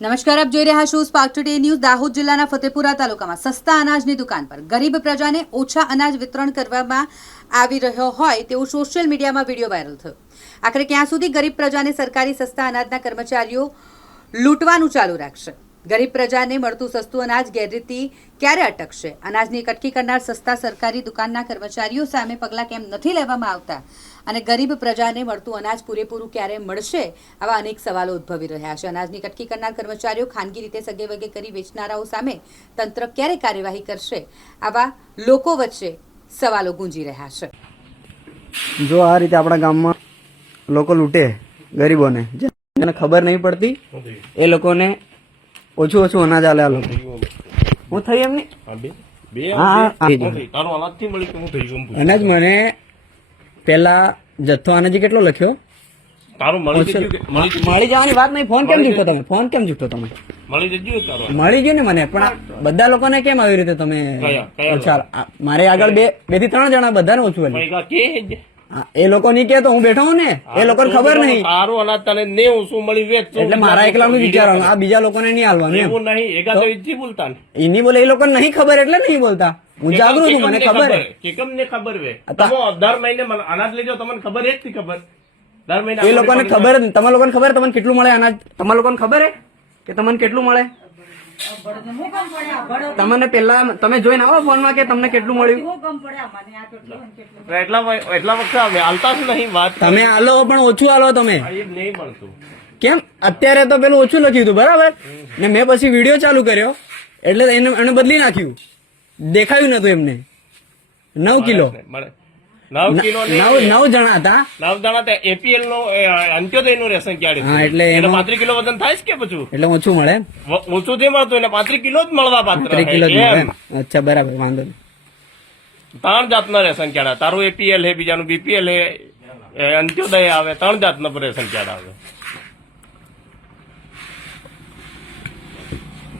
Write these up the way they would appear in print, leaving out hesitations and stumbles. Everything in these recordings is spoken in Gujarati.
નમસ્કાર, આપ જોઈ રહ્યા છો સ્પાર્ક ટુડે ન્યૂઝ. દાહોદ જિલ્લાના ફતેપુરા તાલુકામાં સસ્તા અનાજની દુકાન પર ગરીબ પ્રજાને ઓછા અનાજ વિતરણ કરવામાં આવી રહ્યો હોય તેવો સોશિયલ મીડિયામાં વિડીયો વાયરલ થયો. આખરે ક્યાં સુધી ગરીબ પ્રજાને સરકારી સસ્તા અનાજના કર્મચારીઓ લૂંટવાનું ચાલુ રાખશે? ગરીબ પ્રજાને મળતું સસ્તું અનાજ ગેરરીતિ ક્યારે અટકશે? અનાજની કટકી કરનાર સસ્તા સરકારી દુકાનના કર્મચારીઓ સામે પગલાં કેમ નથી લેવામાં આવતા? અને ગરીબ પ્રજાને મળતું અનાજ પૂરેપૂરું ક્યારે મળશે? આવા અનેક સવાલો ઉદ્ભવી રહ્યા છે. અનાજની કટકી કરનાર કર્મચારીઓ ખાનગી રીતે સગેવગે કરી વેચનારાઓ સામે તંત્ર ક્યારે કાર્યવાહી કરશે? આવા લોકો વચ્ચે સવાલો ગુંજી રહ્યા છે. જો આ રીતે આપણા ગામમાં લોકો લૂંટે ગરીબોને, જેને ખબર નહીં પડતી એ લોકોને ઓછું ઓછું અનાજ આલે. આ લોકો હું થઈ એમની અનાજ મને પેલા જથ્થો અનાજ કેટલો લખ્યો મળી જવાની વાત નહીં. ફોન કેમ જૂઠો તમે? ફોન કેમ જૂઠો તમે? મળી ગયું ને મને, પણ બધા લોકોને કેમ આવી રીતે તમે? મારે આગળ બે થી ત્રણ જણા બધાને ઓછું એ લોકો નહીં કે તો હું બેઠો હું ને, એ લોકોને ખબર નહીં. તારું અનાજ તને ને ઓછું મળી વેચ એટલે મારા એકલાનું વિચારવાનું, આ બીજા લોકોને નહીં હાલવાનું. એવું નહીં, એકા તો ઈજી બોલતા એ નહીં બોલે, એ લોકોને નહીં ખબર એટલે નહીં બોલતા. હું જાગૃત છું, મને ખબર કેકમ ને ખબર વે દર મહિને અનાજ લેજો, તમને ખબર જ થી ખબર દર મહિને એ લોકોને ખબર. તમારા લોકોને ખબર તમને કેટલું મળે અનાજ? તમારા લોકોને ખબર હે કે તમને કેટલું મળે? તમને પેલા તમે જોઈને આવો ફોનમાં કે તમને કેટલું મળ્યું? એટલા વખતે અમે હાલતા જ નહીં વાત. તમે હાલો પણ ઓછું હાલો તમે. નહીં મળતું કેમ? અત્યારે તો પેલું ઓછું લખ્યું હતું બરાબર ને, મેં પછી વિડીયો ચાલુ કર્યો એટલે એને બદલી નાખ્યું. દેખાયું નતું એમને. 9 કિલો 9 જણા હતા. 9 જણા હતા. એપીએલ નો અંત્યોદય નું રેશન કાર્ડ. હા, એટલે 35 કિલો વજન થાય કે પછી એટલે ઓછું મળે. ઓછું થી મળતું એને 35 કિલો જ મળવા પાત્ર. 35 કિલો જ મળે. અચ્છા, બરાબર, વાંધો નહીં. 3 જાતના રેશન કાર્ડ. તારું એપીએલ હે, બીજાનું બીપીએલ હે, અંત્યોદય આવે. 3 જાતના રેશન કાર્ડ આવે.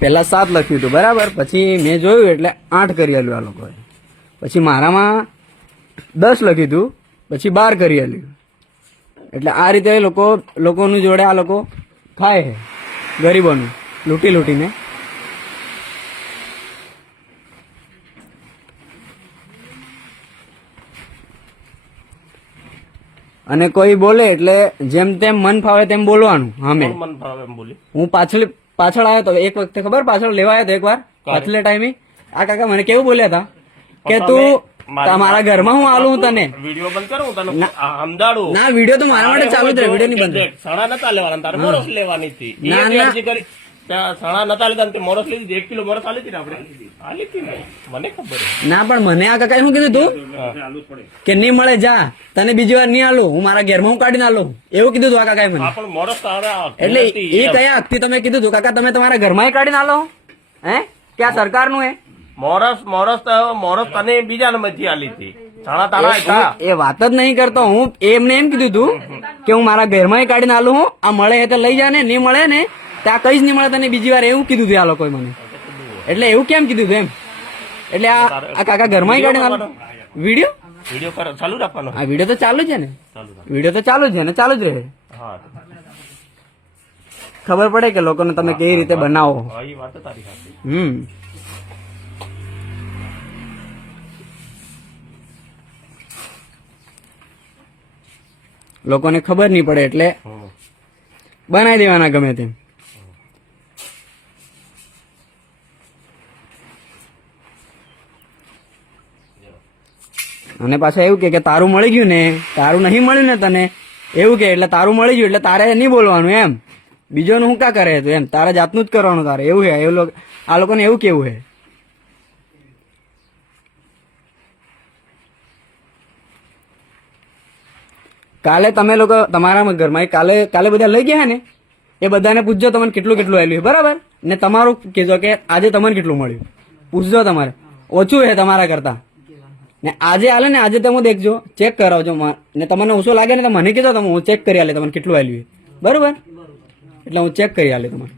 પેલા 7 લખ્યું હતું બરાબર, પછી મેં જોયું એટલે 8 કરી આલ્યું આ લોકોએ. પછી મારામાં 10 લખ્યું હતું, પછી 12 કરી આલ્યું. એટલે આ રીતે લોકોનું જોડે આ લોકો ખાય છે, ગરીબોનું લૂંટીને. અને કોઈ બોલે એટલે જેમ તેમ મન ફાવે તેમ બોલવાનું. હા, મન ફાવે એમ બોલી. હું પાછળ આવ્યો તો એક વખતે, ખબર, પાછળ લેવા આવ્યો તો એક વાર પાછલે ટાઈમે આ કાકા મને કેવું બોલ્યા હતા કે તું તમારા ઘરમાં હું આલું હું તને વિડીયો બંધ કરું તને સમજાડું. ના, વિડીયો તો મારા માટે ચાલુ જ રહે, વિડીયો નહીં બંધ. સણા નતા લેવાના, તારે મોરસ લેવાની હતી. સણા નતા લેતા, મોરસ લીધી. 1 કિલો મોરસ આલી હતી ને આપણે. આલી હતી ને, મને ખબર. ના, પણ મને આ કાકા શું કીધું તું કે નહીં મળે, જા, તને બીજી વાર નહીં આલું, હું મારા ઘરમાં હું કાઢીને આલું, એવું કીધું તું આ કાકાએ મને. મોરસ એટલે એ કયા હકથી તમે કીધું તું કાકા તમે તમારા ઘરમાં કાઢીને આલો? હે, કે આ સરકારનું હે? મોરસ તને બીજા નંબરથી આલી હતી. સણા તારા હતા. એ વાત જ નહીં કરતો હું. એમને એમ કીધું તું કે હું મારા ઘરમાં કાઢીને આલું હું, આ મળે તો લઈ જા ને, નહીં મળે ને ત્યાં કઈ જ નહીં મળે તને બીજી વાર, એવું કીધું હતું આ લોકોએ મને. એટલે એવું કેમ કીધું હતું એમ? એટલે આ કાકા ઘરમાં કાઢીને આલું. વિડીયો ચાલુ રાખવાનો. આ વિડીયો તો ચાલુ છે ને, વિડીયો તો ચાલુ છે ને, ચાલુ જ રહે. ખબર પડે કે લોકોને તમે કેવી રીતે બનાવો. લોકોને ખબર નહીં પડે એટલે બનાવી દેવાના ગમે તેમ. અને પાછા એવું કે તારું મળી ગયું ને, તારું નહીં મળ્યું ને તને, એવું કે એટલે તારું મળી ગયું એટલે તારે નહીં બોલવાનું એમ. બીજોનું હું કા કરે તું એમ, તારે જાતનું જ કરવાનું તારે, એવું છે. આ લોકોને એવું કેવું છે. કાલે તમે લોકો તમારા ઘરમાં કાલે બધા લઈ ગયા ને, એ બધાને પૂછજો તમને કેટલું આવ્યું, બરાબર ને? તમારું કહેજો કે આજે તમને કેટલું મળ્યું, પૂછજો. તમારે ઓછું છે તમારા કરતા ને આજે આલે ને, આજે તમે દેખજો, ચેક કરાવજો ને. તમને ઓછું લાગે ને તો મને કહેજો, તમે હું ચેક કરી આલે તમને કેટલું આવ્યું, બરોબર? એટલે હું ચેક કરી આલે તમારે.